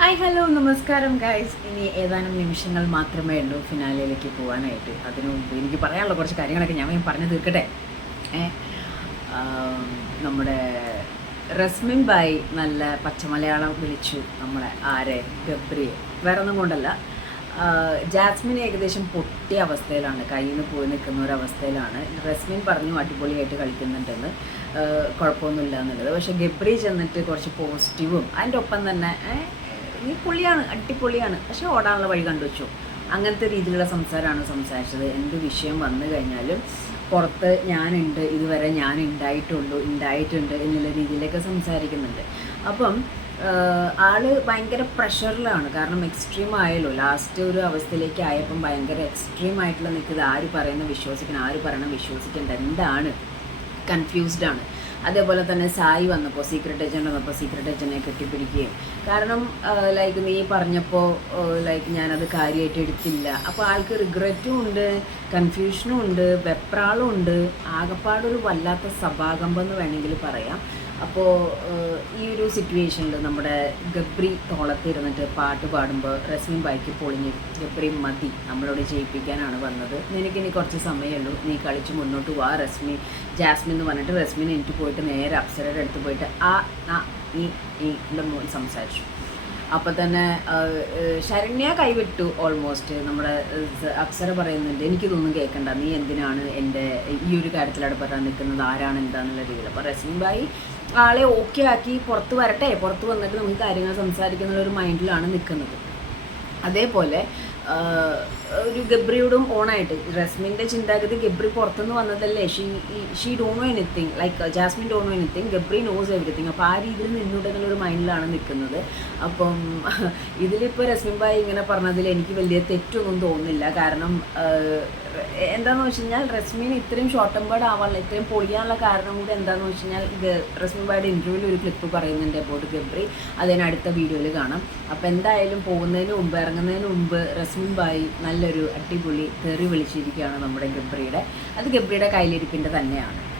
Hi hello നമസ്കാരം guys ഇനി ഏതാനും നിമിഷങ്ങൾ മാത്രമേ ഉള്ളൂ ഫിനാലയിലേക്ക് പോകാനായിട്ട് അതിനു മുമ്പ് എനിക്ക് പറയാനുള്ള കുറച്ച് കാര്യങ്ങളൊക്കെ ഞാൻ ഞാൻ പറഞ്ഞു തീർക്കട്ടെ. നമ്മുടെ റസ്മിൻ ബായി നല്ല പച്ചമലയാളം വിളിച്ചു. നമ്മുടെ ആരെ? ഗബ്രിയെ. വേറെ ഒന്നും കൊണ്ടല്ല ജാസ്മിൻ ഏകദേശം പൊട്ടിയ അവസ്ഥയിലാണ്. കയ്യിൽ നിന്ന് പോയി നിൽക്കുന്ന ഒരു അവസ്ഥയിലാണ്. റസ്മിൻ പറഞ്ഞു അടിപൊളിയായിട്ട് കളിക്കുന്നുണ്ടെന്ന്. കുഴപ്പമൊന്നുമില്ല എന്നുള്ളത്. പക്ഷേ ഗബ്രി ചെന്നിട്ട് കുറച്ച് പോസിറ്റീവും അതിന്റെ ഒപ്പം തന്നെ നീ പുള്ളിയാണ് അടിപൊളിയാണ്. പക്ഷെ ഓടാനുള്ള വഴി കണ്ടുവച്ചു അങ്ങനത്തെ രീതിയിലുള്ള സംസാരമാണ് സംസാരിച്ചത്. എന്ത് വിഷയം വന്നു കഴിഞ്ഞാലും പുറത്ത് ഞാനുണ്ട് ഇതുവരെ ഞാൻ ഉണ്ടായിട്ടുള്ളൂ ഉണ്ടായിട്ടുണ്ട് എന്നുള്ള രീതിയിലൊക്കെ സംസാരിക്കുന്നുണ്ട്. അപ്പം ആൾ ഭയങ്കര പ്രഷറിലാണ്. കാരണം എക്സ്ട്രീം ആയല്ലോ. ലാസ്റ്റ് ഒരു അവസ്ഥയിലേക്ക് ആയപ്പം ഭയങ്കര എക്സ്ട്രീം ആയിട്ടുള്ള നിൽക്കുന്നത് ആര് പറയുന്ന വിശ്വസിക്കണം ആര് പറയണം വിശ്വസിക്കേണ്ട. എന്താണ്? കൺഫ്യൂസ്ഡ് ആണ്. അതേപോലെ തന്നെ സായി വന്നപ്പോൾ സീക്രട്ട് ഏജന്റ് വന്നപ്പോൾ സീക്രട്ട് ഏജന്റിനെ കെട്ടിപ്പിടിക്കുകയും. കാരണം ലൈക്ക് നീ പറഞ്ഞപ്പോൾ ലൈക്ക് ഞാനത് കാര്യമായിട്ട് എടുത്തില്ല. അപ്പോൾ ആൾക്ക് റിഗ്രറ്റും ഉണ്ട് കൺഫ്യൂഷനും ഉണ്ട് വെപ്രാളും ഉണ്ട്. ആകപ്പാടൊരു വല്ലാത്ത സഭാകമ്പം എന്ന് വേണമെങ്കിൽ പറയാം. അപ്പോൾ ഈ ഒരു സിറ്റുവേഷനിൽ നമ്മുടെ ഗബ്രി തോളത്തിരുന്നിട്ട് പാട്ട് പാടുമ്പോൾ റസ്മിൻ ബൈക്ക് പൊളിഞ്ഞ് ഗബ്രി മതി നമ്മളോട് ജയിപ്പിക്കാനാണ് വന്നത്. നിനക്കിനി കുറച്ച് സമയമുള്ളൂ നീ കളിച്ച് മുന്നോട്ട് വാ റസ്മി ജാസ്മിൻ എന്ന് പറഞ്ഞിട്ട് റസ്മിൻ എനിക്ക് പോയിട്ട് നേരെ അപ്സരയുടെ അടുത്ത് പോയിട്ട് ആ ഈ ഈ എന്റെ മോൻ സംസാരിച്ചു. അപ്പോൾ തന്നെ ശരണ്യ കൈവിട്ടു ഓൾമോസ്റ്റ് നമ്മുടെ അപ്സര പറയുന്നുണ്ട് എനിക്കിതൊന്നും കേൾക്കണ്ട നീ എന്തിനാണ് എന്റെ ഈ ഒരു കാര്യത്തിൽ ഇടപെടാൻ നിൽക്കുന്നത്? ആരാണ് എന്താന്നുള്ള രീതിയിൽ. അപ്പോൾ റസീം ഭായി ആളെ ഓക്കെ ആക്കി പുറത്ത് വരട്ടെ. പുറത്ത് വന്നിട്ട് നമുക്ക് കാര്യങ്ങൾ സംസാരിക്കുന്ന ഒരു മൈൻഡിലാണ് നിൽക്കുന്നത്. അതേപോലെ ഒരു ഗബ്രിയോടും ഓണായിട്ട്. റസ്മിന്റെ ചിന്താഗതി ഗബ്രി പുറത്തുനിന്ന് വന്നതല്ലേ? She she do know anything like Jasmine do know anything Gabri knows everything അപ്പോൾ ആ രീതിയിൽ നിന്നൂടെ ഒരു മൈൻഡിലാണ് നിൽക്കുന്നത്. അപ്പം ഇതിലിപ്പോൾ രസ്മിൻ ബായ് ഇങ്ങനെ പറഞ്ഞതിൽ എനിക്ക് വലിയ തെറ്റൊന്നും തോന്നുന്നില്ല. കാരണം എന്താണെന്ന് വെച്ച് കഴിഞ്ഞാൽ റസ്മിൻ ഇത്രയും ഷോർട്ട് ടെമ്പേർഡ് ആവാനുള്ള ഇത്രയും പൊളിയാനുള്ള കാരണം കൂടി എന്താണെന്ന് വെച്ച് കഴിഞ്ഞാൽ റസ്മിൻ ബായുടെ ഇന്റർവ്യൂവിൽ ഒരു ക്ലിപ്പ് പറയുന്നുണ്ട് അബൌട്ട് ഗബ്രി. അതിന് അടുത്ത വീഡിയോയിൽ കാണാം. അപ്പോൾ എന്തായാലും പോകുന്നതിന് മുമ്പ് ഇറങ്ങുന്നതിന് മുമ്പ് റസ്മിൻ ബായി നല്ലൊരു അടിപൊളി തെറി വിളിച്ചിരിക്കുകയാണ് നമ്മുടെ ഗബ്രിയുടെ. അത് ഗബ്രിയുടെ കയ്യിലിരിപ്പിന്റെ തന്നെയാണ്.